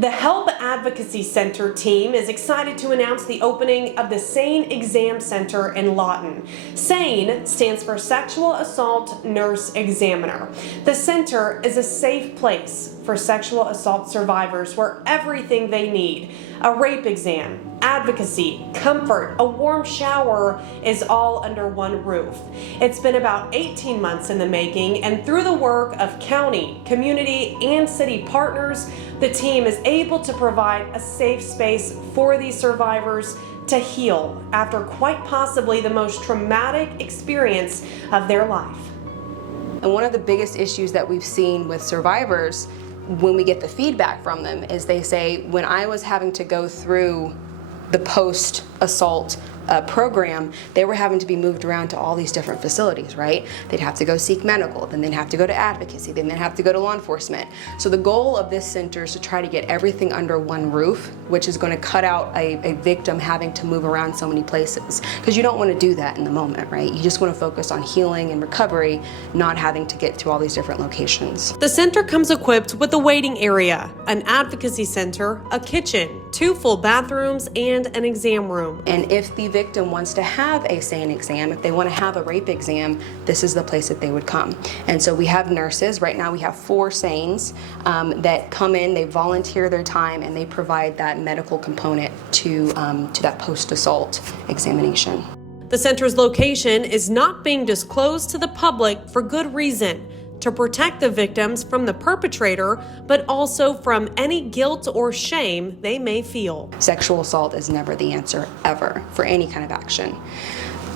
The HELP Advocacy Center Team is excited to announce the opening of the SANE Exam Center in Lawton. SANE stands for Sexual Assault Nurse Examiner. The center is a safe place for sexual assault survivors where everything they need, a rape exam, advocacy, comfort, a warm shower is all under one roof. It's been about 18 months in the making, and through the work of county, community, and city partners, the team is able to provide a safe space for these survivors to heal after quite possibly the most traumatic experience of their life. And one of the biggest issues that we've seen with survivors when we get the feedback from them is they say, when I was having to go through the post-assault program, they were having to be moved around to all these different facilities, right? They'd have to go seek medical, then they'd have to go to advocacy, then they'd have to go to law enforcement. So the goal of this center is to try to get everything under one roof, which is going to cut out a victim having to move around so many places. Because you don't want to do that in the moment, right? You just want to focus on healing and recovery, not having to get to all these different locations. The center comes equipped with a waiting area, an advocacy center, a kitchen, 2 full bathrooms, and an exam room. And if the victim wants to have a SANE exam, if they want to have a rape exam, this is the place that they would come. And so we have nurses. Right now we have 4 SANEs that come in, they volunteer their time, and they provide that medical component to that post-assault examination. The center's location is not being disclosed to the public for good reason, to protect the victims from the perpetrator, but also from any guilt or shame they may feel. Sexual assault is never the answer, ever, for any kind of action.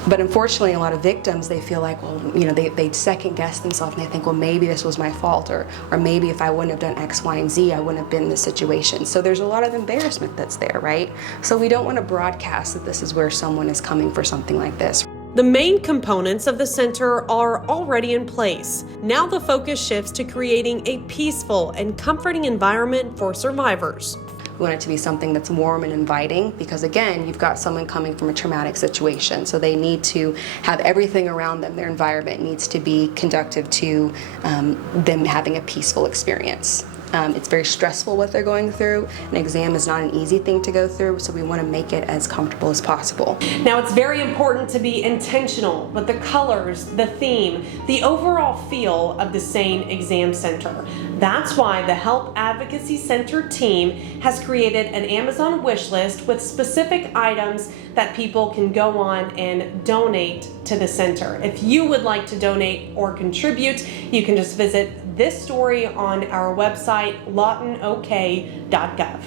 But unfortunately, a lot of victims, they feel like, well, you know, they second guess themselves and they think, well, maybe this was my fault, or maybe if I wouldn't have done X, Y, and Z, I wouldn't have been in this situation. So there's a lot of embarrassment that's there, right? So we don't want to broadcast that this is where someone is coming for something like this. The main components of the center are already in place. Now the focus shifts to creating a peaceful and comforting environment for survivors. We want it to be something that's warm and inviting because, again, you've got someone coming from a traumatic situation, so they need to have everything around them. Their environment needs to be conducive to them having a peaceful experience. It's very stressful what they're going through. An exam is not an easy thing to go through, so we want to make it as comfortable as possible. Now, it's very important to be intentional with the colors, the theme, the overall feel of the SANE Exam Center. That's why the HELP Advocacy Center Team has created an Amazon wish list with specific items that people can go on and donate to the center. If you would like to donate or contribute, you can just visit this story on our website, lawtonok.gov.